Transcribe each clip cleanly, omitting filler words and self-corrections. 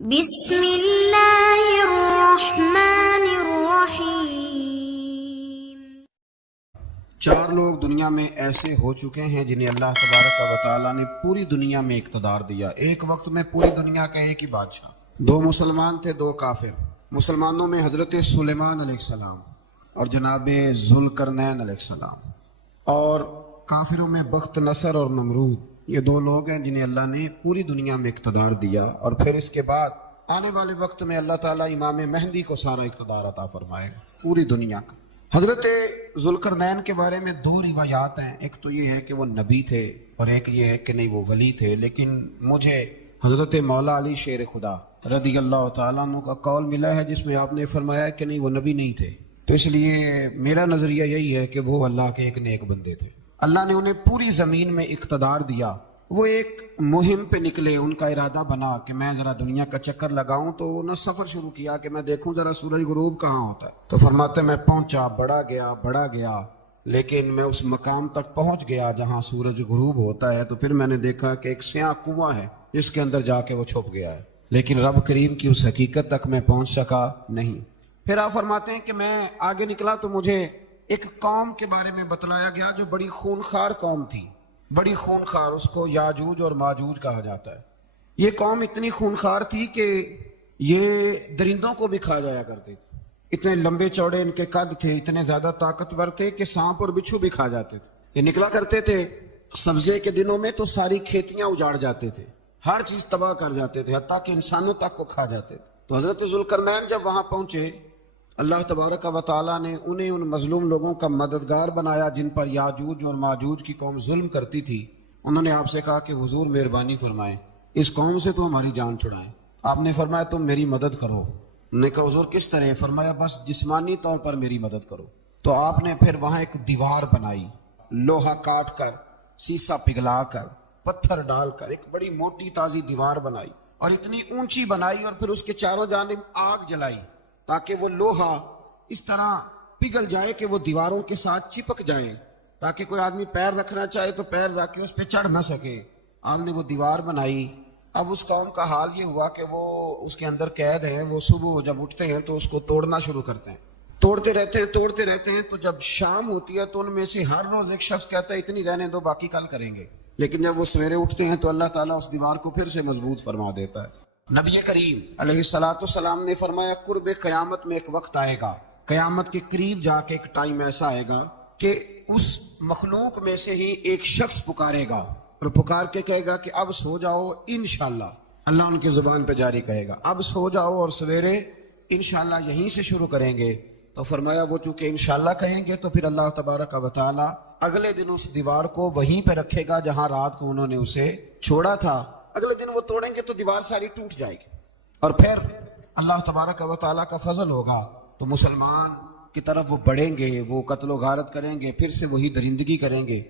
بسم اللہ الرحمن الرحیم۔ 4 لوگ دنیا میں ایسے ہو چکے ہیں جنہیں اللہ تبارک و تعالیٰ نے پوری دنیا میں اقتدار دیا، ایک وقت میں پوری دنیا کا ایک ہی بادشاہ۔ 2 مسلمان تھے، 2 کافر۔ مسلمانوں میں حضرت سلیمان علیہ السلام اور جناب ذوالقرنین علیہ السلام، اور کافروں میں بخت نصر اور نمرود۔ یہ 2 لوگ ہیں جنہیں اللہ نے پوری دنیا میں اقتدار دیا، اور پھر اس کے بعد آنے والے وقت میں اللہ تعالیٰ امام مہدی کو سارا اقتدار عطا فرمائے پوری دنیا کا۔ حضرت ذوالقرنین کے بارے میں 2 روایات ہیں، ایک تو یہ ہے کہ وہ نبی تھے اور ایک یہ ہے کہ نہیں وہ ولی تھے، لیکن مجھے حضرت مولا علی شیر خدا رضی اللہ تعالیٰ عنہ کا قول ملا ہے جس میں آپ نے فرمایا کہ نہیں وہ نبی نہیں تھے، تو اس لیے میرا نظریہ یہی ہے کہ وہ اللہ کے ایک نیک بندے تھے۔ اللہ نے انہیں پوری زمین میں اقتدار دیا، وہ ایک مہم پہ نکلے، ان کا ارادہ بنا کہ میں ذرا دنیا کا چکر لگاؤں، تو انہوں نے سفر شروع کیا کہ میں دیکھوں ذرا سورج غروب کہاں ہوتا ہے، تو فرماتے میں پہنچا، بڑا گیا، لیکن میں اس مقام تک پہنچ گیا جہاں سورج غروب ہوتا ہے، تو پھر میں نے دیکھا کہ ایک سیاہ کنواں ہے جس کے اندر جا کے وہ چھپ گیا ہے، لیکن رب کریم کی اس حقیقت تک میں پہنچ سکا نہیں۔ پھر آپ فرماتے ہیں کہ میں آگے نکلا تو مجھے ایک قوم کے بارے میں بتلایا گیا جو بڑی خونخوار قوم تھی، بڑی خونخوار، اس کو یاجوج اور ماجوج کہا جاتا ہے۔ یہ قوم اتنی خونخوار تھی کہ یہ درندوں کو بھی کھا جایا کرتے تھے، اتنے لمبے چوڑے ان کے قد تھے، اتنے زیادہ طاقتور تھے کہ سانپ اور بچھو بھی کھا جاتے تھے۔ یہ نکلا کرتے تھے سبزے کے دنوں میں تو ساری کھیتیاں اجاڑ جاتے تھے، ہر چیز تباہ کر جاتے تھے، حتیٰ کہ انسانوں تک کو کھا جاتے تھے۔ تو حضرت ذوالقرنین جب وہاں پہنچے، اللہ تبارک و تعالیٰ نے انہیں ان مظلوم لوگوں کا مددگار بنایا جن پر یاجوج اور ماجوج کی قوم ظلم کرتی تھی۔ انہوں نے آپ سے کہا کہ حضور مہربانی فرمائیں، اس قوم سے تو ہماری جان چھڑائیں۔ آپ نے فرمایا تم میری مدد کرو۔ انہوں نے کہا حضور کس طرح؟ فرمایا بس جسمانی طور پر میری مدد کرو۔ تو آپ نے پھر وہاں ایک دیوار بنائی، لوہا کاٹ کر، سیسا پگھلا کر، پتھر ڈال کر ایک بڑی موٹی تازی دیوار بنائی، اور اتنی اونچی بنائی، اور پھر اس کے چاروں جانب آگ جلائی تاکہ وہ لوہا اس طرح پگھل جائے کہ وہ دیواروں کے ساتھ چپک جائیں، تاکہ کوئی آدمی پیر رکھنا چاہے تو پیر رکھ کے اس پہ چڑھ نہ سکے۔ آپ نے وہ دیوار بنائی۔ اب اس قوم کا حال یہ ہوا کہ وہ اس کے اندر قید ہیں، وہ صبح جب اٹھتے ہیں تو اس کو توڑنا شروع کرتے ہیں، توڑتے رہتے ہیں، تو جب شام ہوتی ہے تو ان میں سے ہر روز ایک شخص کہتا ہے اتنی رہنے دو، باقی کل کریں گے، لیکن جب وہ سویرے اٹھتے ہیں تو اللہ تعالیٰ اس دیوار کو پھر سے مضبوط فرما دیتا ہے۔ نبی کریم علیہ السلام نے فرمایا قرب قیامت میں ایک وقت آئے گا، قیامت کے قریب جا کے ایک ٹائم ایسا آئے گا کہ اس مخلوق میں سے ہی ایک شخص پکارے گا، اور پکار کے کہے گا کہ اب سو جاؤ انشاءاللہ۔ اللہ ان کی زبان پہ جاری کہے گا اب سو جاؤ اور سویرے انشاءاللہ یہیں سے شروع کریں گے۔ تو فرمایا وہ چونکہ انشاءاللہ کہیں گے تو پھر اللہ تبارک و تعالی اگلے دن اس دیوار کو وہیں پہ رکھے گا جہاں رات کو انہوں نے اسے چھوڑا تھا۔ اگلے دن وہ توڑیں گے تو دیوار ساری ٹوٹ جائے گی، اور پھر اللہ تبارک و تعالیٰ کا فضل ہوگا تو مسلمان کی طرف وہ بڑھیں گے، وہ قتل و غارت کریں گے، پھر سے وہی درندگی کریں گے۔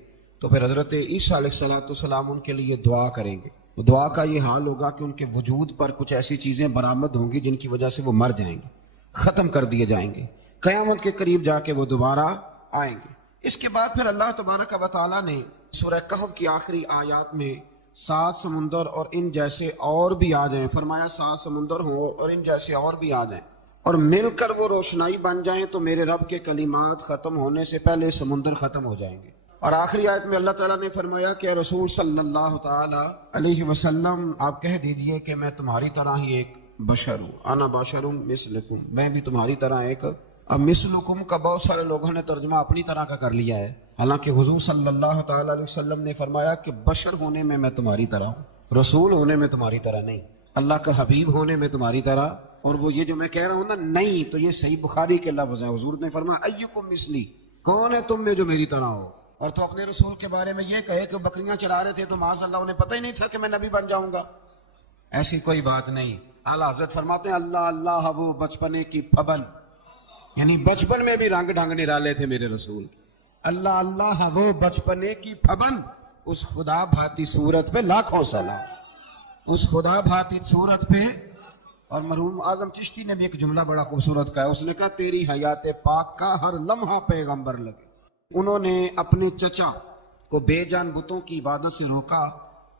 تو پھر حضرت عیسیٰ علیہ السلام ان کے لیے دعا کریں گے، تو دعا کا یہ حال ہوگا کہ ان کے وجود پر کچھ ایسی چیزیں برآمد ہوں گی جن کی وجہ سے وہ مر جائیں گے، ختم کر دیے جائیں گے، قیامت کے قریب جا کے وہ دوبارہ آئیں گے۔ اس کے بعد پھر اللہ تبارک و تعالیٰ نے سورہ کہف کی آخری آیات میں 7 سمندر اور ان جیسے اور بھی آ جائیں، فرمایا 7 سمندر ہوں اور ان جیسے اور بھی آ جائیں، اور مل کر وہ روشنائی بن جائیں تو میرے رب کے کلمات ختم ہونے سے پہلے سمندر ختم ہو جائیں گے۔ اور آخری آیت میں اللہ تعالیٰ نے فرمایا کہ رسول صلی اللہ تعالی علیہ وسلم آپ کہہ دیجئے کہ میں تمہاری طرح ہی ایک بشر ہوں، انا بشر مثلکم، میں بھی تمہاری طرح ایک۔ اب مثلکم کا بہت سارے لوگوں نے ترجمہ اپنی طرح کا کر لیا ہے، حالانکہ حضور صلی اللہ تعالی علیہ وسلم نے فرمایا کہ بشر ہونے میں تمہاری طرح ہوں، رسول ہونے میں تمہاری طرح نہیں، اللہ کا حبیب ہونے میں تمہاری طرح۔ اور وہ یہ جو میں کہہ رہا ہوں نا نہیں، تو یہ صحیح بخاری کے لفظ ہے، حضور نے فرمایا ایکم مثلی، کون ہے تم میں جو میری طرح ہو؟ اور تو اپنے رسول کے بارے میں یہ کہے کہ بکریاں چرا رہے تھے تو معاذ اللہ انہیں پتہ ہی نہیں تھا کہ میں نبی بن جاؤں گا، ایسی کوئی بات نہیں۔ اعلیٰ حضرت فرماتے ہیں اللہ اللہ وہ بچپنے کی پھبن، یعنی بچپن میں بھی رنگ ڈھنگ نرالے تھے میرے رسول، اللہ اللہ وہ بچپنے کی پھبن، اس خدا بھاتی صورت پہ لاکھوں سلام، اس خدا بھاتی صورت پہ۔ اور مرحوم اعظم چشتی نے بھی ایک جملہ بڑا خوبصورت کہا، اس نے کہا تیری حیات پاک کا ہر لمحہ پیغمبر لگے۔ انہوں نے اپنے چچا کو بے جان بتوں کی عبادت سے روکا،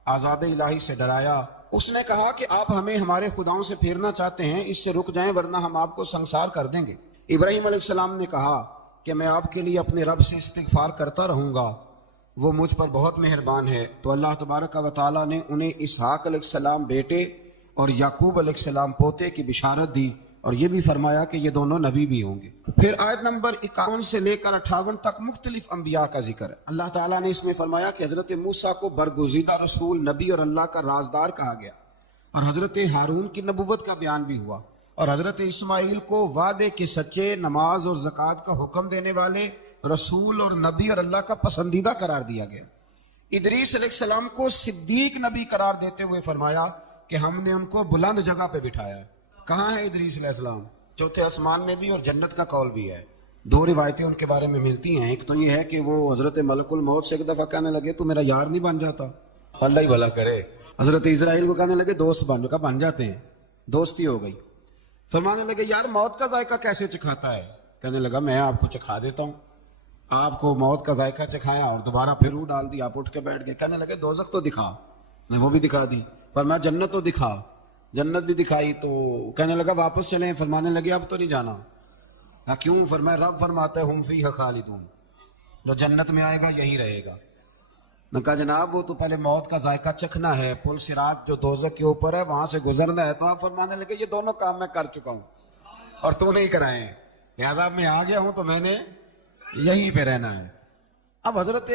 عذاب الہی سے ڈرایا، اس نے کہا کہ آپ ہمیں ہمارے خداؤں سے پھیرنا چاہتے ہیں، اس سے رک جائیں ورنہ ہم آپ کو سنسار کر دیں گے۔ ابراہیم علیہ السلام نے کہا کہ میں آپ کے لیے اپنے رب سے استغفار کرتا رہوں گا، وہ مجھ پر بہت مہربان ہے۔ تو اللہ تبارک و تعالیٰ نے انہیں اسحاق علیہ السلام بیٹے اور یعقوب علیہ السلام پوتے کی بشارت دی، اور یہ بھی فرمایا کہ یہ دونوں نبی بھی ہوں گے۔ پھر آیت نمبر 51 سے لے کر 58 تک مختلف انبیاء کا ذکر ہے۔ اللہ تعالیٰ نے اس میں فرمایا کہ حضرت موسیٰ کو برگزیدہ رسول، نبی اور اللہ کا رازدار کہا گیا، اور حضرت ہارون کی نبوت کا بیان بھی ہوا، اور حضرت اسماعیل کو وعدے کے سچے، نماز اور زکوٰۃ کا حکم دینے والے رسول اور نبی اور اللہ کا پسندیدہ قرار دیا گیا۔ ادریس علیہ السلام کو صدیق نبی قرار دیتے ہوئے فرمایا کہ ہم نے ان کو بلند جگہ پہ بٹھایا ہے۔ کہاں ہے ادریس علیہ السلام؟ چوتھے آسمان میں بھی، اور جنت کا قول بھی ہے۔ دو روایتیں ان کے بارے میں ملتی ہیں، ایک تو یہ ہے کہ وہ حضرت ملک الموت سے ایک دفعہ کہنے لگے تو میرا یار نہیں بن جاتا، اللہ ہی بھلا کرے۔ حضرت اسرائیل کو کہنے لگے دوست بن جاتے ہیں، دوستی ہو گئی۔ فرمانے لگے یار موت کا ذائقہ کیسے چکھاتا ہے؟ کہنے لگا میں آپ کو چکھا دیتا ہوں۔ آپ کو موت کا ذائقہ چکھایا اور دوبارہ پھر روح ڈال دی، آپ اٹھ کے بیٹھ گئے۔ کہنے لگے دوزخ تو دکھا، میں وہ بھی دکھا دی۔ فرمایا جنت تو دکھا، جنت بھی دکھائی۔ تو کہنے لگا واپس چلیں، فرمانے لگے اب تو نہیں جانا۔ کیوں؟ فرمایا رب فرماتا ہے ہم فیہا خالدون، جو جنت میں آئے گا یہی رہے گا۔ میں کہا جناب وہ تو پہلے موت کا ذائقہ چکھنا ہے، پل صراط جو دوزخ کے اوپر ہے وہاں سے گزرنا ہے۔ تو آپ فرمانے لگے یہ دونوں کام میں کر چکا ہوں اور تو نہیں کرائے ہیں، لہذا میں آ گیا ہوں تو میں نے یہیں پہ رہنا ہے۔ اب حضرت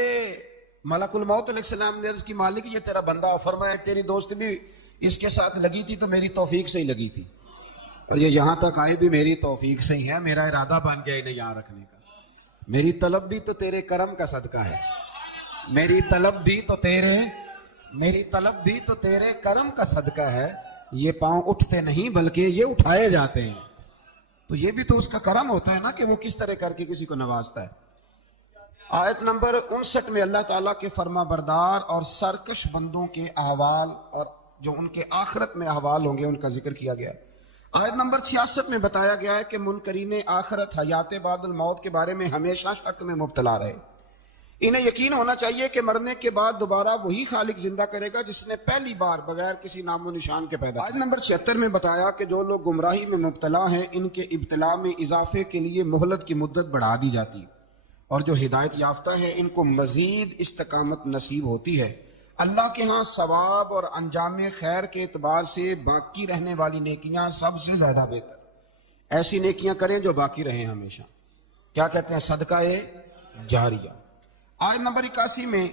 ملک الموت علیہ السلام نے عرض کی مالک یہ تیرا بندہ، فرمایا تیری دوست بھی اس کے ساتھ لگی تھی تو میری توفیق سے ہی لگی تھی، اور یہ یہاں تک آئے بھی میری توفیق سے ہی ہے، میرا ارادہ بن گیا انہیں یہاں رکھنے کا۔ میری طلب بھی تو تیرے کرم کا صدقہ ہے، میری طلب بھی تو تیرے کرم کا صدقہ ہے۔ یہ پاؤں اٹھتے نہیں بلکہ یہ اٹھائے جاتے ہیں، تو یہ بھی تو اس کا کرم ہوتا ہے نا کہ وہ کس طرح کر کے کسی کو نوازتا ہے۔ آیت نمبر 59 میں اللہ تعالیٰ کے فرما بردار اور سرکش بندوں کے احوال اور جو ان کے آخرت میں احوال ہوں گے ان کا ذکر کیا گیا۔ آیت نمبر 66 میں بتایا گیا ہے کہ منکرین آخرت حیات بعد الموت کے بارے میں ہمیشہ شک میں مبتلا رہے۔ انہیں یقین ہونا چاہیے کہ مرنے کے بعد دوبارہ وہی خالق زندہ کرے گا جس نے پہلی بار بغیر کسی نام و نشان کے پیدا۔ آیت نمبر 76 میں بتایا کہ جو لوگ گمراہی میں مبتلا ہیں ان کے ابتلا میں اضافے کے لیے مہلت کی مدت بڑھا دی جاتی، اور جو ہدایت یافتہ ہیں ان کو مزید استقامت نصیب ہوتی ہے۔ اللہ کے ہاں ثواب اور انجام خیر کے اعتبار سے باقی رہنے والی نیکیاں سب سے زیادہ بہتر۔ ایسی نیکیاں کریں جو باقی رہیں ہمیشہ، کیا کہتے ہیں؟ صدقہ جاریہ۔ آیت نمبر 81 میں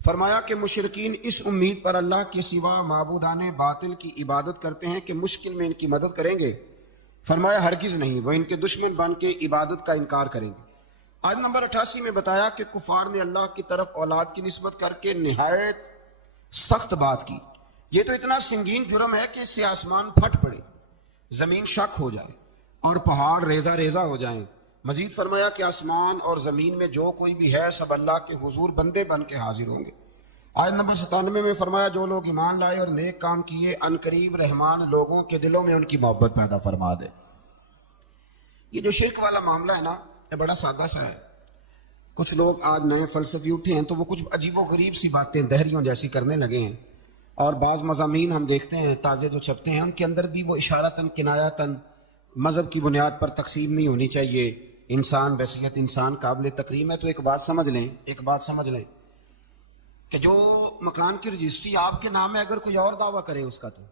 فرمایا کہ مشرکین اس امید پر اللہ کے سوا معبودان باطل کی عبادت کرتے ہیں کہ مشکل میں ان کی مدد کریں گے۔ فرمایا ہرگز نہیں، وہ ان کے دشمن بن کے عبادت کا انکار کریں گے۔ آیت نمبر 88 میں بتایا کہ کفار نے اللہ کی طرف اولاد کی نسبت کر کے نہایت سخت بات کی۔ یہ تو اتنا سنگین جرم ہے کہ اس سے آسمان پھٹ پڑے، زمین شک ہو جائے اور پہاڑ ریزہ ریزہ ہو جائیں۔ مزید فرمایا کہ آسمان اور زمین میں جو کوئی بھی ہے سب اللہ کے حضور بندے بن کے حاضر ہوں گے۔ آیت نمبر 97 میں فرمایا جو لوگ ایمان لائے اور نیک کام کیے ان قریب رحمان لوگوں کے دلوں میں ان کی محبت پیدا فرما دے۔ یہ جو شرک والا معاملہ ہے نا، یہ بڑا سادہ سا ہے۔ کچھ لوگ آج نئے فلسفی اٹھے ہیں تو وہ کچھ عجیب و غریب سی باتیں دہریوں جیسی کرنے لگے ہیں، اور بعض مضامین ہم دیکھتے ہیں تازے جو چھپتے ہیں ان کے اندر بھی وہ اشارتاً کنایتاً مذہب کی بنیاد پر تقسیم نہیں ہونی چاہیے، انسان بحیثیت انسان قابل تکریم ہے۔ تو ایک بات سمجھ لیں کہ جو مکان کی رجسٹری آپ کے نام ہے اگر کوئی اور دعویٰ کرے اس کا تو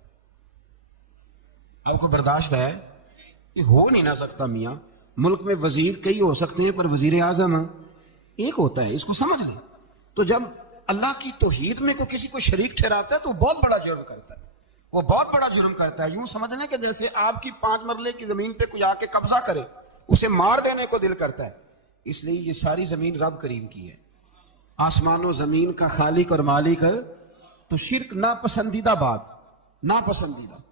آپ کو برداشت ہے؟ یہ ہو نہیں نہ سکتا میاں۔ ملک میں وزیر کئی ہو سکتے ہیں پر وزیر اعظم ایک ہوتا ہے، اس کو سمجھ لیں۔ تو جب اللہ کی توحید میں کوئی کسی کو شریک ٹھہراتا ہے تو بہت بڑا جرم کرتا ہے، وہ بہت بڑا جرم کرتا ہے۔ یوں سمجھ لیں کہ جیسے آپ کی 5 مرلے کی زمین پہ کوئی آ کے قبضہ کرے، اسے مار دینے کو دل کرتا ہے۔ اس لیے یہ ساری زمین رب کریم کی ہے، آسمان و زمین کا خالق اور مالک ہے۔ تو شرک ناپسندیدہ بات، ناپسندیدہ۔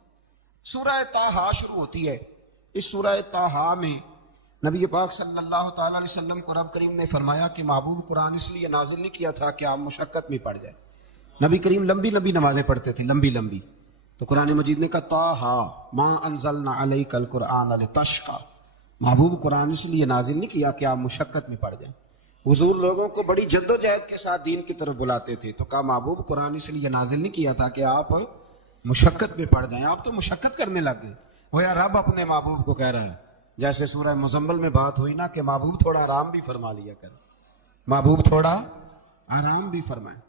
سورہ طٰہٰ شروع ہوتی ہے۔ اس سورہ طٰہٰ میں نبی پاک صلی اللہ تعالیٰ علیہ وسلم کو رب کریم نے فرمایا کہ محبوب قرآن اس لیے نازل نہیں کیا تھا کہ آپ مشقت میں پڑ جائے۔ نبی کریم لمبی لمبی نمازیں پڑھتے تھے، لمبی لمبی۔ تو قرآن مجید نے کہا طٰہٰ ما انزلنا علیک القرآن لتشقیٰ، محبوب قرآن اس لیے نازل نہیں کیا کہ آپ مشقت میں پڑ جائیں۔ حضور لوگوں کو بڑی جد و جہد کے ساتھ دین کی طرف بلاتے تھے، تو کہا محبوب قرآن اس لیے نازل نہیں کیا تھا کہ آپ مشقت میں پڑ جائیں. آپ تو مشقت کرنے لگ گئے. وہ یا رب اپنے محبوب کو کہہ رہا ہے جیسے سورہ مزمل میں بات ہوئی نا کہ محبوب تھوڑا آرام بھی فرما لیا کر, محبوب تھوڑا آرام بھی فرمائے.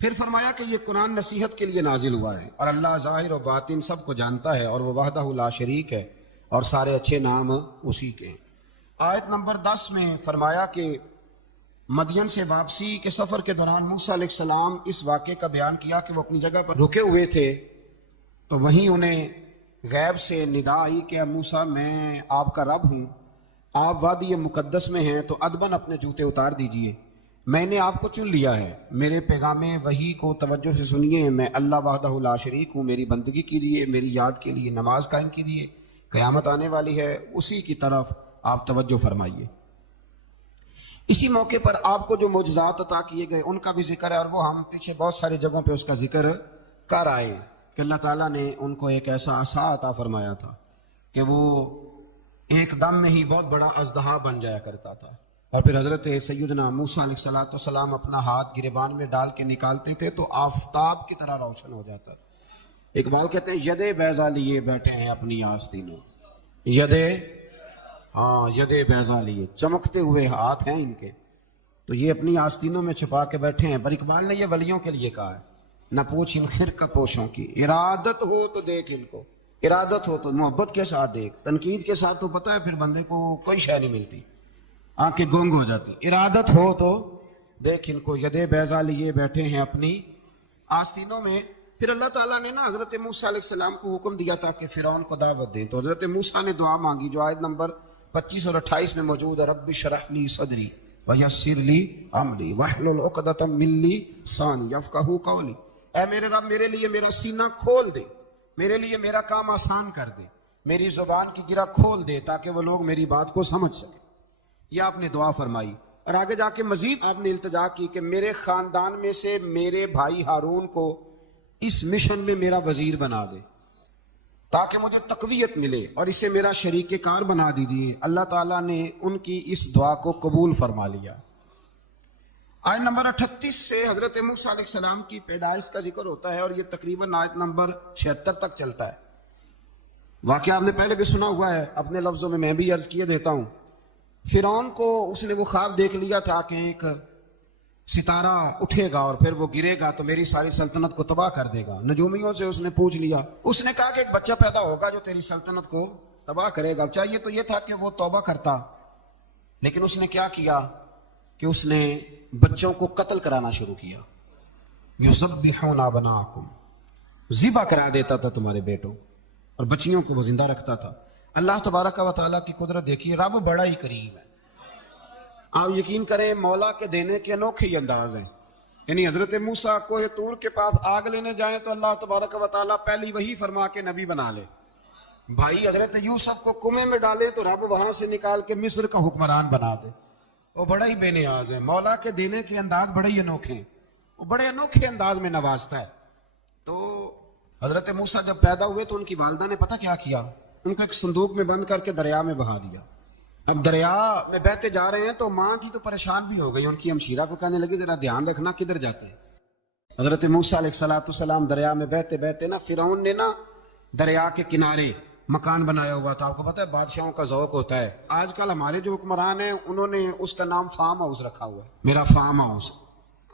پھر فرمایا کہ یہ قرآن نصیحت کے لیے نازل ہوا ہے اور اللہ ظاہر و باطن سب کو جانتا ہے اور وہ وحدہ لا شریک ہے اور سارے اچھے نام اسی کے ہیں. آیت نمبر 10 میں فرمایا کہ مدین سے واپسی کے سفر کے دوران موسیٰ علیہ السلام اس واقعے کا بیان کیا کہ وہ اپنی جگہ پر رکے ہوئے تھے تو وہیں انہیں غیب سے ندا آئی کہ اے موسیٰ میں آپ کا رب ہوں, آپ وادی مقدس میں ہیں تو ادباً اپنے جوتے اتار دیجئے, میں نے آپ کو چن لیا ہے, میرے پیغام وحی کو توجہ سے سنیے, میں اللہ وحدہ لا شریک ہوں, میری بندگی کیجیے, میری یاد کے لیے نماز قائم کیجیے, قیامت آنے والی ہے اسی کی طرف آپ توجہ فرمائیے. اسی موقع پر آپ کو جو معجزات عطا کیے گئے ان کا بھی ذکر ہے اور وہ ہم پیچھے بہت ساری جگہوں پہ اس کا ذکر کر آئے کہ اللہ تعالیٰ نے ان کو ایک ایسا عصا عطا فرمایا تھا کہ وہ ایک دم میں ہی بہت بڑا اژدہا بن جایا کرتا تھا. اور پھر حضرت سیدنا موسیٰ علیہ السلام اپنا ہاتھ گریبان میں ڈال کے نکالتے تھے تو آفتاب کی طرح روشن ہو جاتا. اقبال کہتے ہیں یدے بیضا لیے بیٹھے ہیں اپنی آستینوں, یدے بیضا لیے, چمکتے ہوئے ہاتھ ہیں ان کے, تو یہ اپنی آستینوں میں چھپا کے بیٹھے ہیں. پر اقبال نے یہ ولیوں کے لیے کہا ہے, نہ پوچھ ان خرقہ پوشوں کی, ارادت ہو تو دیکھ ان کو, ارادت ہو تو محبت کے ساتھ دیکھ, تنقید کے ساتھ تو پتہ ہے پھر بندے کو کوئی شے نہیں ملتی, آنکھیں گونگ ہو جاتی. ارادت ہو تو دیکھ ان کو, یدے بیضا لیے بیٹھے ہیں اپنی آستینوں میں. پھر اللہ تعالیٰ نے نا حضرت موسیٰ علیہ السلام کو حکم دیا تھا کہ فرعون کو دعوت دیں, تو حضرت موسیٰ نے دعا مانگی جو آیت نمبر 25 اور 28 میں موجود ہے, رب اشرح لی صدری ویسر لی امری واحلل عقدۃ من لسانی یفقہوا قولی, اے میرے رب میرے لیے میرا سینہ کھول دے, میرے لیے میرا کام آسان کر دے, میری زبان کی گرہ کھول دے تاکہ وہ لوگ میری بات کو سمجھ سکیں. یہ آپ نے دعا فرمائی اور آگے جا کے مزید آپ نے التجا کی کہ میرے خاندان میں سے میرے بھائی ہارون کو اس مشن میں میرا وزیر بنا دے تاکہ مجھے تقویت ملے اور اسے میرا شریک کار بنا دیجیے. اللہ تعالیٰ نے ان کی اس دعا کو قبول فرما لیا. آیت نمبر 38 سے حضرت موسیٰ علیہ السلام کی پیدائش کا ذکر ہوتا ہے اور یہ تقریباً آیت نمبر 76 تک چلتا ہے. واقعہ آپ نے پہلے بھی سنا ہوا ہے, اپنے لفظوں میں بھی عرض کیے دیتا ہوں. فرعون کو اس نے وہ خواب دیکھ لیا تھا کہ ایک ستارہ اٹھے گا اور پھر وہ گرے گا تو میری ساری سلطنت کو تباہ کر دے گا. نجومیوں سے اس نے پوچھ لیا, اس نے کہا کہ ایک بچہ پیدا ہوگا جو تیری سلطنت کو تباہ کرے گا. چاہیے تو یہ تھا کہ وہ توبہ کرتا, لیکن اس نے کیا کیا کہ اس نے بچوں کو قتل کرانا شروع کیا. یذبحون ابناءکم, ذبح کرا دیتا تھا تمہارے بیٹوں اور بچیوں کو وہ زندہ رکھتا تھا. اللہ تبارک و تعالیٰ کی قدرت دیکھیے, رب بڑا ہی کریم ہے. آپ یقین کریں مولا کے دینے کے انوکھے ہی انداز ہیں. یعنی حضرت موسیٰ کوہ طور کے پاس آگ لینے جائیں تو اللہ تبارک و تعالیٰ پہلی وہی فرما کے نبی بنا لے. بھائی حضرت یوسف کو کنویں میں ڈالے تو رب وہاں سے نکال کے مصر کا حکمران بنا دے. وہ بڑا ہی بے نیاز ہے. مولا کے دینے کے انداز بڑے ہی انوکھے ہیں, وہ بڑے انوکھے انداز میں نوازتا ہے. تو حضرت موسیٰ جب پیدا ہوئے تو ان کی والدہ نے پتہ کیا کیا, ان کو ایک صندوق میں بند کر کے دریا میں بہا دیا. اب دریا میں بہتے جا رہے ہیں تو ماں کی تو پریشان بھی ہو گئی. ان کی ہمشیرہ کو کہنے لگی ذرا دھیان رکھنا کدھر جاتے ہیں. حضرت موسیٰ علیہ السلام دریا میں بہتے بہتے نا فرعون نے نا دریا کے کنارے مکان بنایا ہوا تھا. آپ کو پتہ ہے بادشاہوں کا ذوق ہوتا ہے. آج کل ہمارے جو حکمران ہیں انہوں نے اس کا نام فارم ہاؤس رکھا ہوا ہے, میرا فارم ہاؤس,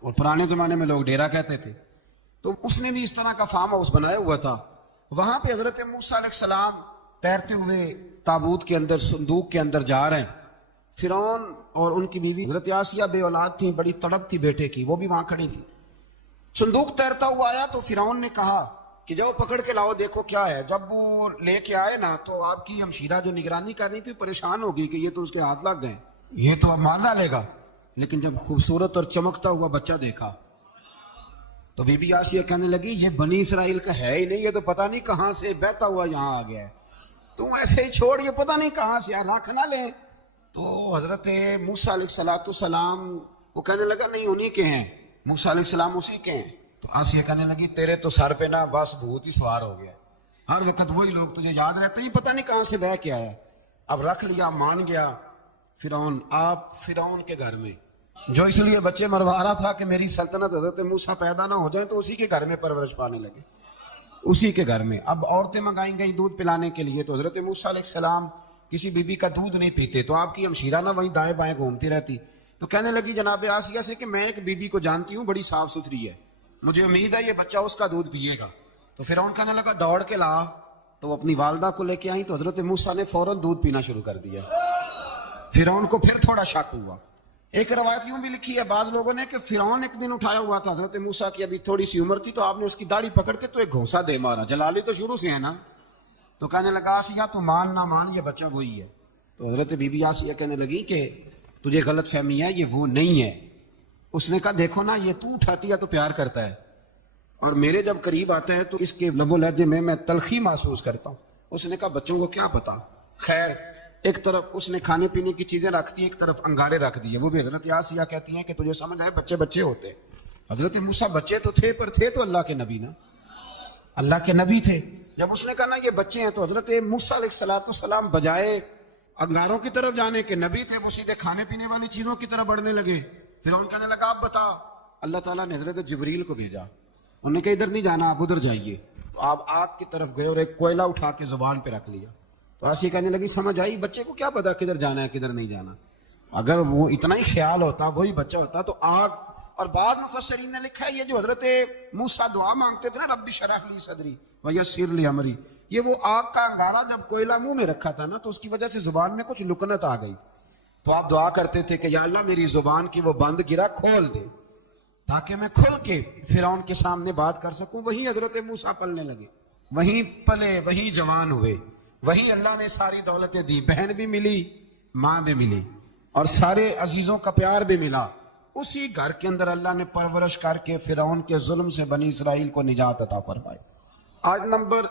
اور پرانے زمانے میں لوگ ڈیرا کہتے تھے. تو اس نے بھی اس طرح کا فارم ہاؤس بنایا ہوا تھا. وہاں پہ حضرت موسیٰ علیہ السلام تیرتے ہوئے تابوت کے اندر صندوق کے اندر جا رہے ہیں. فرعون اور ان کی بیوی حضرت آسیہ بے اولاد تھیں, بڑی تڑپ تھی بیٹے کی, وہ بھی وہاں کھڑی تھی. صندوق تیرتا ہوا آیا تو فرعون نے کہا کہ جاؤ پکڑ کے لاؤ دیکھو کیا ہے. جب وہ لے کے آئے نا تو آپ کی ہمشیرہ جو نگرانی کر رہی تھی پریشان ہو گئی کہ یہ تو اس کے ہاتھ لگ گئے, یہ تو اب مار ڈالے گا. لیکن جب خوبصورت اور چمکتا ہوا بچہ دیکھا تو بی بی آسیہ کہنے لگی یہ بنی اسرائیل کا ہے ہی نہیں, یہ تو پتہ نہیں کہاں سے بہتا ہوا یہاں آ گیا ہے, تم ایسے ہی چھوڑ, یہ پتہ نہیں کہاں سے, رکھ نہ لیں. تو حضرت موسیٰ علیہ السلام وہ کہنے لگا نہیں انہی کے ہیں, موسیٰ علیہ السلام اسی کے ہیں. تو آسیہ کہنے لگی تیرے تو سر پہ نا بس بھوت ہی سوار ہو گیا, ہر وقت وہی لوگ تجھے یاد رہتے ہیں, پتہ نہیں کہاں سے بہ کے آیا. اب رکھ لیا, مان گیا فرعون. آپ فرعون کے گھر میں جو اس لیے بچے مروا رہا تھا کہ میری سلطنت حضرت موسیٰ پیدا نہ ہو جائے تو اسی کے گھر میں پرورش پانے لگے، اسی کے گھر میں۔ اب عورتیں منگائیں گئی دودھ پلانے کے لیے، تو حضرت موسیٰ علیہ السلام کسی بی بی کا دودھ نہیں پیتے، تو آپ کی ہمشیرہ نہ وہیں دائیں بائیں گھومتی رہتی، تو کہنے لگی جناب آسیہ سے کہ میں ایک بی بی کو جانتی ہوں، بڑی صاف ستھری ہے، مجھے امید ہے یہ بچہ اس کا دودھ پیے گا۔ تو فرعون کہنے لگا دوڑ کے لا، تو اپنی والدہ کو لے کے آئیں، تو حضرت موسیٰ نے فوراً دودھ پینا شروع کر دیا۔ فرعون کو پھر تھوڑا شک ہوا۔ ایک روایت یوں بھی لکھی ہے بعض لوگوں نے کہ فرعون ایک دن اٹھایا ہوا تھا، حضرت موسیٰ کی ابھی تھوڑی سی عمر تھی، تو آپ نے اس کی داڑھی پکڑ کے تو ایک گھونسا دے مارا، جلالی تو شروع سے ہے نا، تو کہنے لگا آسیہ تو مان نہ مان یہ بچہ وہی ہے۔ تو حضرت بی بی آسیہ کہنے لگی کہ تجھے غلط فہمی ہے، یہ وہ نہیں ہے۔ اس نے کہا دیکھو نا، یہ تو اٹھاتی ہے تو پیار کرتا ہے، اور میرے جب قریب آتا ہے تو اس کے لب و لہجے میں تلخی محسوس کرتا ہوں۔ اس نے کہا بچوں کو کیا پتا، خیر ایک طرف اس نے کھانے پینے کی چیزیں رکھ دی، ایک طرف انگارے رکھ دیے، وہ بھی حضرت آسیہ کہتی ہیں کہ تجھے سمجھ آئے بچے بچے ہوتے، حضرت موسیٰ بچے تو تھے پر تھے تو اللہ کے نبی نا، اللہ کے نبی تھے۔ جب اس نے کہا نا یہ بچے ہیں، تو حضرت موسیٰ علیہ السلام بجائے انگاروں کی طرف جانے کے نبی تھے، وہ سیدھے کھانے پینے والی چیزوں کی طرف بڑھنے لگے۔ پھر ان کہنے لگا آپ بتا، اللہ تعالیٰ نے حضرت جبریل کو بھیجا، انہوں نے کہا ادھر نہیں جانا آپ ادھر جائیے، تو آپ آگ کی طرف گئے اور ایک کوئلہ اٹھا کے زبان پہ رکھ لیا۔ تو آسیہ کہنے لگی سمجھ آئی، بچے کو کیا پتا کدھر جانا ہے کدھر نہیں جانا، اگر وہ اتنا ہی خیال ہوتا وہی بچہ ہوتا تو آگ۔ اور بعض مفسرین نے لکھا ہے یہ جو حضرت موسیٰ دعا مانگتے تھے نا رب اشرح لی صدری ویسر لی امری، یہ وہ آگ کا انگارہ جب کوئلہ منہ میں رکھا تھا نا تو اس کی وجہ سے زبان میں کچھ لکنت آ گئی، تو آپ دعا کرتے تھے کہ یا اللہ میری زبان کی وہ بند گرا کھول دے تاکہ میں کھل کے فرعون کے سامنے بات کر سکوں۔ وہیں حضرت موسیٰ پلنے لگے، وہیں پلے، وہیں جوان ہوئے، وہیں اللہ نے ساری دولتیں دی، بہن بھی ملی، ماں بھی ملی، اور سارے عزیزوں کا پیار بھی ملا۔ اسی گھر کے اندر اللہ نے پرورش کر کے فرعون کے ظلم سے بنی اسرائیل کو نجات عطا فرمائی۔ آج نمبر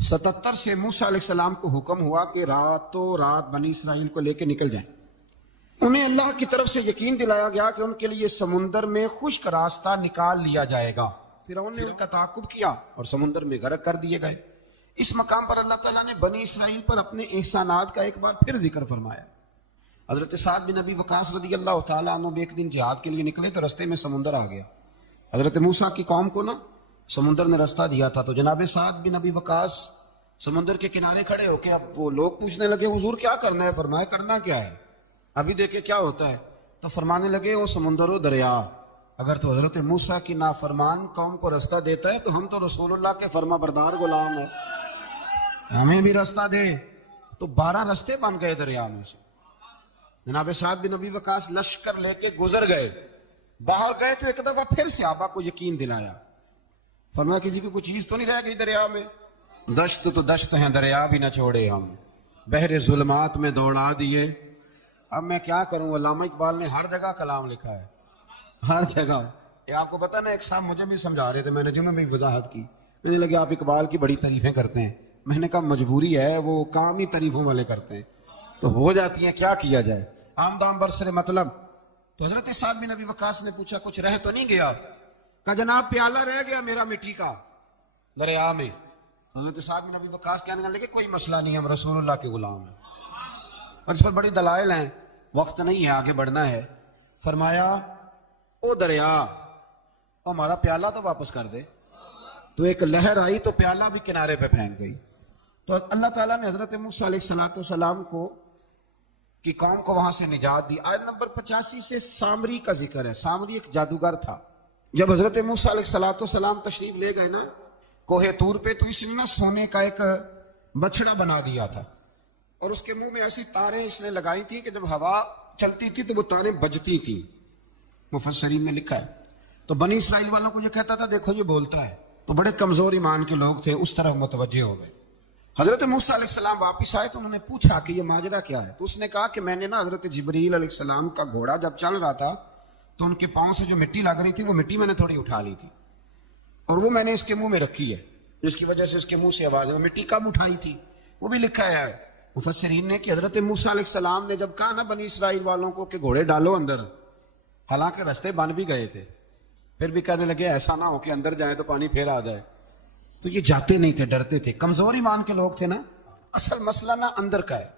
77 سے موسیٰ علیہ السلام کو حکم ہوا کہ راتوں رات بنی اسرائیل کو لے کے نکل جائیں۔ انہیں اللہ کی طرف سے یقین دلایا گیا کہ ان کے لیے سمندر میں خشک راستہ نکال لیا جائے گا۔ فرعون نے ان کا تعاقب کیا اور سمندر میں غرق کر دیے گئے۔ اس مقام پر اللہ تعالیٰ نے بنی اسرائیل پر اپنے احسانات کا ایک بار پھر ذکر فرمایا۔ حضرت سعد بن ابی وقاص رضی اللہ تعالیٰ عنہ بھی ایک دن جہاد کے لیے نکلے تو رستے میں سمندر آ گیا۔ حضرت موسیٰ کی قوم کو نا سمندر نے رستہ دیا تھا، تو جناب سعد بن ابی وقاص سمندر کے کنارے کھڑے ہو کے اب وہ لوگ پوچھنے لگے حضور کیا کرنا ہے؟ فرمایا کرنا کیا ہے، ابھی دیکھیں کیا ہوتا ہے۔ تو فرمانے لگے وہ سمندر و دریا، اگر تو حضرت موسیٰ کی نافرمان قوم کو رستہ دیتا ہے تو ہم تو رسول اللہ کے فرما بردار غلام ہیں، ہمیں بھی رستہ دے۔ تو 12 رستے بن گئے دریا میں سے۔ جناب سعد بن ابی وقاص لشکر لے کے گزر گئے، باہر گئے تو ایک دفعہ پھر صحابہ کو یقین دلایا، فرمایا کسی کی کوئی چیز تو نہیں رہ گئی دریا میں؟ دشت تو دشت ہیں دریا بھی نہ چھوڑے ہم، بحر ظلمات میں دوڑا دیے۔ اب میں کیا کروں، علامہ اقبال نے ہر جگہ کلام لکھا ہے، ہر جگہ۔ یہ آپ کو پتہ نا، ایک صاحب مجھے بھی سمجھا رہے تھے، میں نے جنہوں میں وضاحت کی، مجھے لگے آپ اقبال کی بڑی تعریفیں کرتے ہیں۔ میں نے کہا مجبوری ہے، وہ کام ہی تعریفوں والے کرتے ہیں تو ہو جاتی ہیں، کیا کیا جائے، عام دام برسر مطلب۔ تو حضرت سعد بن ابی وقاص نے پوچھا کچھ رہ تو نہیں گیا؟ کہا جناب پیالہ رہ گیا میرا مٹی کا دریا میں۔ حضرت سعد بن ابی وقاص کہنے لگے کوئی مسئلہ نہیں، ہم رسول اللہ کے غلام ہیں، اور اس پر بڑی دلائل ہیں، وقت نہیں ہے آگے بڑھنا ہے۔ فرمایا او دریا او ہمارا پیالہ تو واپس کر دے۔ تو ایک لہر آئی تو پیالہ بھی کنارے پہ پھینک گئی۔ تو اللہ تعالیٰ نے حضرت موسیٰ علیہ السلام کو کی قوم کو وہاں سے نجات دی۔ آیت نمبر 85 سے سامری کا ذکر ہے۔ سامری ایک جادوگر تھا۔ جب حضرت موسیٰ علیہ السلام تشریف لے گئے نا کوہ طور پہ، تو اس نے نا سونے کا ایک بچڑا بنا دیا تھا، اور اس کے منہ میں ایسی تاریں اس نے لگائی تھی کہ جب ہوا چلتی تھی تو وہ تاریں بجتی تھی، مفسرین نے لکھا ہے۔ تو بنی اسرائیل والوں کو یہ کہتا تھا دیکھو یہ بولتا ہے، تو بڑے کمزور ایمان کے لوگ تھے، اس طرف متوجہ ہو گئے۔ حضرت موسیٰ علیہ السلام واپس آئے تو انہوں نے پوچھا کہ یہ ماجرا کیا ہے؟ تو اس نے کہا کہ میں نے نا حضرت جبریل علیہ السلام کا گھوڑا جب چل رہا تھا تو ان کے پاؤں سے جو مٹی لگ رہی تھی وہ مٹی میں نے تھوڑی اٹھا لی تھی، اور وہ میں نے اس کے منہ میں رکھی ہے، جس کی وجہ سے اس کے منہ سے آواز ہے۔ وہ مٹی کب اٹھائی تھی وہ بھی لکھا ہے مفسرین نے کہ حضرت موسیٰ علیہ السلام نے جب کہا نا بنی اسرائیل والوں کو کہ گھوڑے ڈالو اندر، حالانکہ رستے بن بھی گئے تھے، پھر بھی کہنے لگے ایسا نہ ہو کہ اندر جائیں تو پانی پھر آ جائے، تو یہ جاتے نہیں تھے، ڈرتے تھے، کمزور ایمان کے لوگ تھے نا۔ اصل مسئلہ نا اندر کا ہے،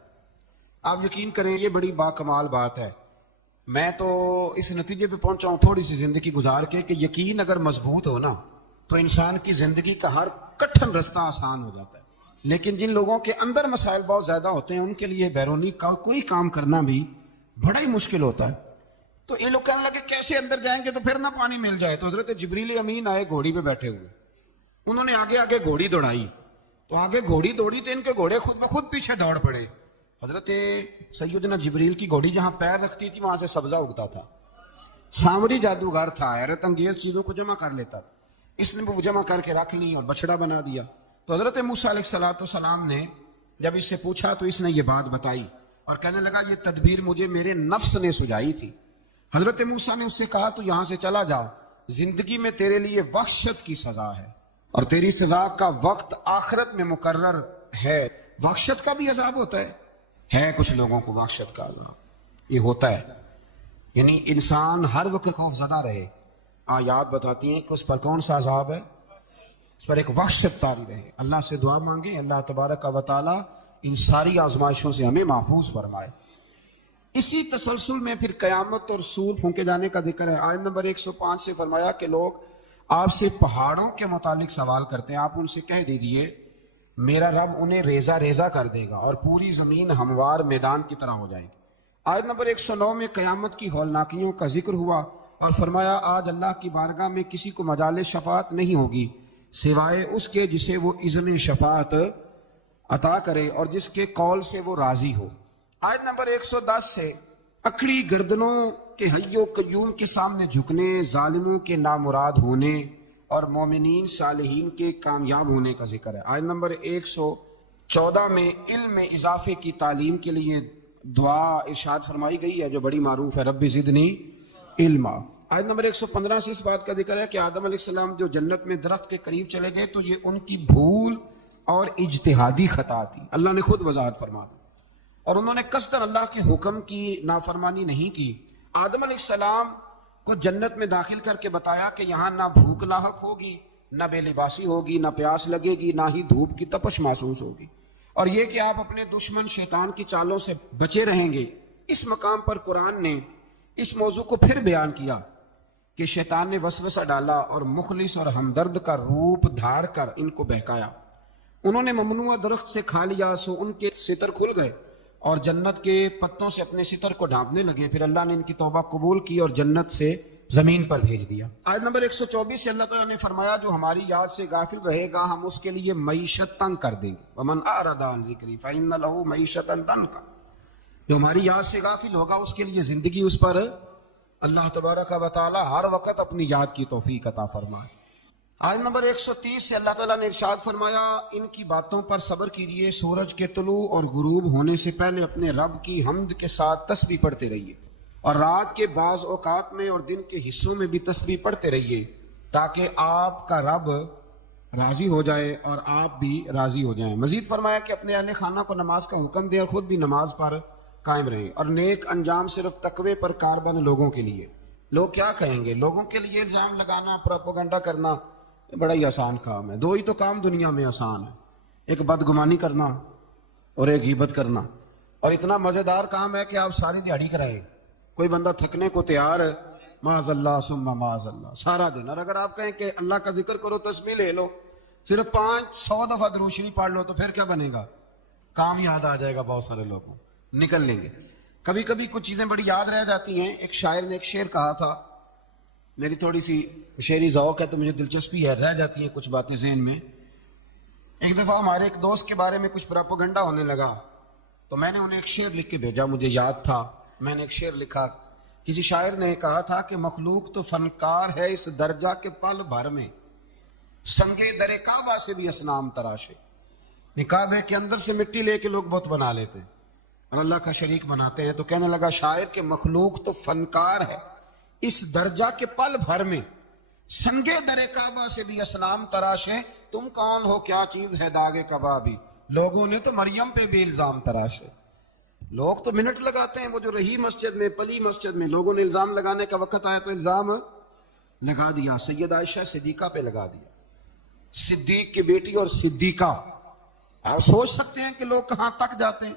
آپ یقین کریں یہ بڑی باکمال بات ہے۔ میں تو اس نتیجے پہ پہنچا ہوں تھوڑی سی زندگی گزار کے کہ یقین اگر مضبوط ہو نا تو انسان کی زندگی کا ہر کٹھن رستہ آسان ہو جاتا ہے. لیکن جن لوگوں کے اندر مسائل بہت زیادہ ہوتے ہیں ان کے لیے بیرونی کا کوئی کام کرنا بھی بڑا ہی مشکل ہوتا ہے. تو یہ لوگ کہنے لگے کیسے اندر جائیں گے تو پھر نہ پانی مل جائے. تو حضرت جبریل امین آئے گھوڑی پہ بیٹھے ہوئے, انہوں نے آگے آگے گھوڑی دوڑائی, تو آگے گھوڑی دوڑی تو ان کے گھوڑے خود بخود پیچھے دوڑ پڑے. حضرت سیدنا جبریل کی گھوڑی جہاں پیر رکھتی تھی وہاں سے سبزہ اگتا تھا. سامری جادوگر تھا, حیرت انگیز چیزوں کو جمع کر لیتا تھا. اس نے وہ جمع کر کے رکھ لی اور بچڑا بنا دیا. تو حضرت موسیٰ علیہ السلام نے جب اس سے پوچھا تو اس نے یہ بات بتائی اور کہنے لگا یہ تدبیر مجھے میرے نفس نے سجائی تھی. حضرت موسیٰ نے اس سے کہا تو یہاں سے چلا جا, زندگی میں تیرے لیے وحشت کی سزا ہے اور تیری سزا کا وقت آخرت میں مقرر ہے. وحشت کا بھی عذاب ہوتا ہے کچھ لوگوں کو وحشت کا عذاب یہ ہوتا ہے, یعنی انسان ہر وقت خوف زدہ رہے. آیات بتاتی ہیں کہ اس پر کون سا عذاب ہے, اس پر ایک وحشت طاری رہے. اللہ سے دعا مانگیں اللہ تبارک و تعالی ان ساری آزمائشوں سے ہمیں محفوظ فرمائے. اسی تسلسل میں پھر قیامت اور سور پھونکے جانے کا ذکر ہے. آیت نمبر 105 سے فرمایا کہ لوگ آپ سے پہاڑوں کے متعلق سوال کرتے ہیں, آپ ان سے کہہ دیجئے میرا رب انہیں ریزہ ریزہ کر دے گا اور پوری زمین ہموار میدان کی طرح ہو جائے گی. آیت نمبر 109 میں قیامت کی ہولناکیوں کا ذکر ہوا اور فرمایا آج اللہ کی بارگاہ میں کسی کو مجال شفاعت نہیں ہوگی سوائے اس کے جسے وہ اذن شفاعت عطا کرے اور جس کے قول سے وہ راضی ہو. آیت نمبر 110 سے اکڑی گردنوں کے حی و قیوم کے سامنے جھکنے, ظالموں کے نامراد ہونے اور مومنین صالحین کے کامیاب ہونے کا ذکر ہے. آیت نمبر 114 میں علم میں اضافے کی تعلیم کے لیے دعا ارشاد فرمائی گئی ہے جو بڑی معروف ہے, رب زدنی علما. آیت نمبر 115 سے اس بات کا ذکر ہے کہ آدم علیہ السلام جو جنت میں درخت کے قریب چلے گئے تو یہ ان کی بھول اور اجتہادی خطا تھی, اللہ نے خود وضاحت فرما دی, اور انہوں نے قصداً اللہ کے حکم کی نافرمانی نہیں کی. آدم علیہ السلام کو جنت میں داخل کر کے بتایا کہ یہاں نہ بھوک لاحق ہوگی, نہ بے لباسی ہوگی, نہ پیاس لگے گی, نہ ہی دھوپ کی تپش محسوس ہوگی, اور یہ کہ آپ اپنے دشمن شیطان کی چالوں سے بچے رہیں گے. اس مقام پر قرآن نے اس موضوع کو پھر بیان کیا کہ شیطان نے وسوسہ ڈالا اور مخلص اور ہمدرد کا روپ دھار کر ان کو بہکایا. انہوں نے ممنوع درخت سے کھا لیا سو ان کے ستر کھل گئے اور جنت کے پتوں سے اپنے ستر کو ڈھانپنے لگے. پھر اللہ نے ان کی توبہ قبول کی اور جنت سے زمین پر بھیج دیا. آیت نمبر 124 سے اللہ تعالیٰ نے فرمایا جو ہماری یاد سے غافل رہے گا ہم اس کے لیے معیشت تنگ کر دیں گے. وَمَنْ أَعْرَضَ عَنْ ذِكْرِي فَإِنَّ لَهُ مَعِيشَةً ضَنْكًا, جو ہماری یاد سے غافل ہوگا اس کے لیے زندگی اس پر اللہ تبارک و تعالی ہر وقت اپنی یاد کی توفیق عطا فرمائے. آیت نمبر 130 سے اللہ تعالیٰ نے ارشاد فرمایا ان کی باتوں پر صبر کیجئے, سورج کے طلوع اور غروب ہونے سے پہلے اپنے رب کی حمد کے ساتھ تسبیح پڑھتے رہیے اور رات کے بعض اوقات میں اور دن کے حصوں میں بھی تسبیح پڑھتے رہیے تاکہ آپ کا رب راضی ہو جائے اور آپ بھی راضی ہو جائیں. مزید فرمایا کہ اپنے اہل خانہ کو نماز کا حکم دیں اور خود بھی نماز پر قائم رہیں, اور نیک انجام صرف تقوی پر کاربند لوگوں کے لیے. لوگ کیا کہیں گے, لوگوں کے لیے الزام لگانا, پروپیگنڈا کرنا یہ بڑا ہی آسان کام ہے. دو ہی تو کام دنیا میں آسان ہے, ایک بدگمانی کرنا اور ایک غیبت کرنا, اور اتنا مزیدار کام ہے کہ آپ ساری دیہڑی کرائیں. کوئی بندہ تھکنے کو تیار ہے معاذ اللہ ثم معاذ اللہ سارا دن, اور اگر آپ کہیں کہ اللہ کا ذکر کرو تسبیح لے لو صرف 500 دفعہ درود شریف پڑھ لو تو پھر کیا بنے گا, کام یاد آ جائے گا, بہت سارے لوگوں نکل لیں گے. کبھی کبھی کچھ چیزیں بڑی یاد رہ جاتی ہیں. ایک شاعر نے ایک شعر کہا تھا, میری تھوڑی سی شعری ذوق ہے تو مجھے دلچسپی ہے, رہ جاتی ہیں کچھ باتیں ذہن میں. ایک دفعہ ہمارے ایک دوست کے بارے میں کچھ پروپیگنڈا ہونے لگا تو میں نے انہیں ایک شعر لکھ کے بھیجا, مجھے یاد تھا. میں نے ایک شعر لکھا, کسی شاعر نے کہا تھا کہ مخلوق تو فنکار ہے اس درجہ کے پل بھر میں, سنگے در کعبہ سے بھی اصنام تراشے. کعبے کے اندر سے مٹی لے کے لوگ بت بنا لیتے ہیں اور اللہ کا شریک بناتے ہیں. تو کہنے لگا شاعر کہ مخلوق تو فنکار ہے اس درجہ کے پل بھر میں, سنگے در کعبہ سے بھی اصنام تراشے. تم کون ہو کیا چیز ہے داغ کبابی, لوگوں نے تو مریم پہ بھی الزام تراشے. لوگ تو منٹ لگاتے ہیں, وہ جو رہی مسجد میں پلی مسجد میں, لوگوں نے الزام لگانے کا وقت آیا تو الزام لگا دیا. سید عائشہ صدیقہ پہ لگا دیا, صدیق کی بیٹی اور صدیقہ. آپ سوچ سکتے ہیں کہ لوگ کہاں تک جاتے ہیں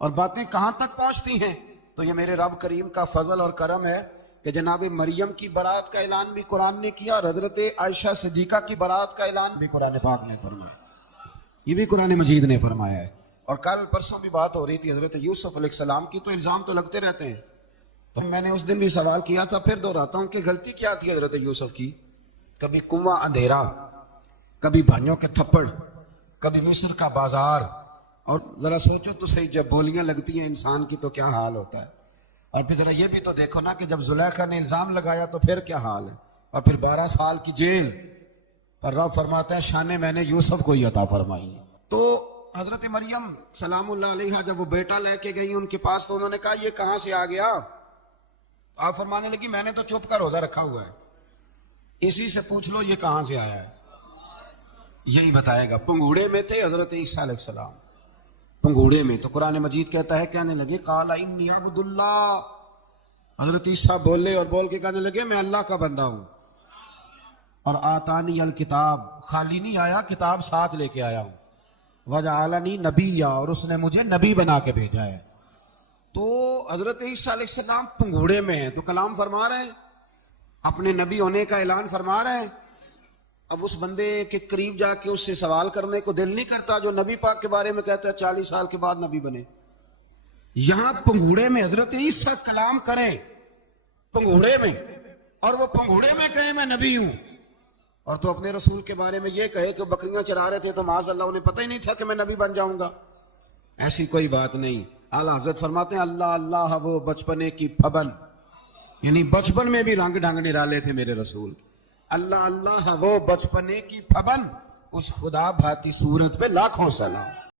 اور باتیں کہاں تک پہنچتی ہیں. تو یہ میرے رب کریم کا فضل اور کرم ہے کہ جناب مریم کی برات کا اعلان بھی قرآن نے کیا اور حضرت عائشہ صدیقہ کی برات کا اعلان بھی قرآن پاک نے فرمایا، یہ بھی قرآن مجید نے فرمایا ہے۔ اور کل پرسوں بھی بات ہو رہی تھی حضرت یوسف علیہ السلام کی، تو الزام تو لگتے رہتے ہیں، تو میں نے اس دن بھی سوال کیا تھا، پھر دہراتا ہوں کہ غلطی کیا تھی حضرت یوسف کی؟ کبھی کنواں اندھیرا، کبھی بھائیوں کے تھپڑ، کبھی مصر کا بازار، اور ذرا سوچو تو صحیح، جب بولیاں لگتی ہیں انسان کی تو کیا حال ہوتا ہے۔ اور پھر ذرا یہ بھی تو دیکھو نا کہ جب زلیخا نے الزام لگایا تو پھر کیا حال ہے، اور پھر 12 سال کی جیل، پر رب فرماتا ہے شان میں نے یوسف کو ہی عطا فرمائی۔ تو حضرت مریم سلام اللہ علیہا جب وہ بیٹا لے کے گئی ان کے پاس تو انہوں نے کہا یہ کہاں سے آ گیا؟ آپ فرمانے لگی میں نے تو چھپ کر روزہ رکھا ہوا ہے، اسی سے پوچھ لو یہ کہاں سے آیا ہے، یہی بتائے گا۔ پنگوڑے میں تھے حضرت عیسیٰ علیہ السلام، پنگوڑے میں، تو قرآن مجید کہتا ہے کہنے لگے قال انی عبد اللہ، حضرت عیسیٰ بولے اور بول کے کہنے لگے میں اللہ کا بندہ ہوں، اور آتانی الکتاب، خالی نہیں آیا، کتاب ساتھ لے کے آیا ہوں، وجعلنی نبیّ، اور اس نے مجھے نبی بنا کے بھیجا ہے۔ تو حضرت عیسیٰ علیہ السلام پنگوڑے میں ہیں تو کلام فرما رہے ہیں، اپنے نبی ہونے کا اعلان فرما رہے ہیں۔ اب اس بندے کے قریب جا کے اس سے سوال کرنے کو دل نہیں کرتا جو نبی پاک کے بارے میں کہتا ہے 40 سال کے بعد نبی بنے۔ یہاں پنگوڑے میں حضرت عیسیٰ کلام کریں، پنگوڑے میں، اور وہ پنگوڑے میں کہے میں نبی ہوں، اور تو اپنے رسول کے بارے میں یہ کہے کہ بکریاں چرا رہے تھے تو معاذ اللہ انہیں پتہ ہی نہیں تھا کہ میں نبی بن جاؤں گا۔ ایسی کوئی بات نہیں۔ اعلیٰ حضرت فرماتے ہیں اللہ اللہ وہ بچپنے کی پھبن، یعنی بچپن میں بھی رنگ ڈھنگ نرالے تھے میرے رسول، اللہ اللہ وہ بچپنے کی پھبن، اس خدا بھاتی صورت پہ لاکھوں سلام۔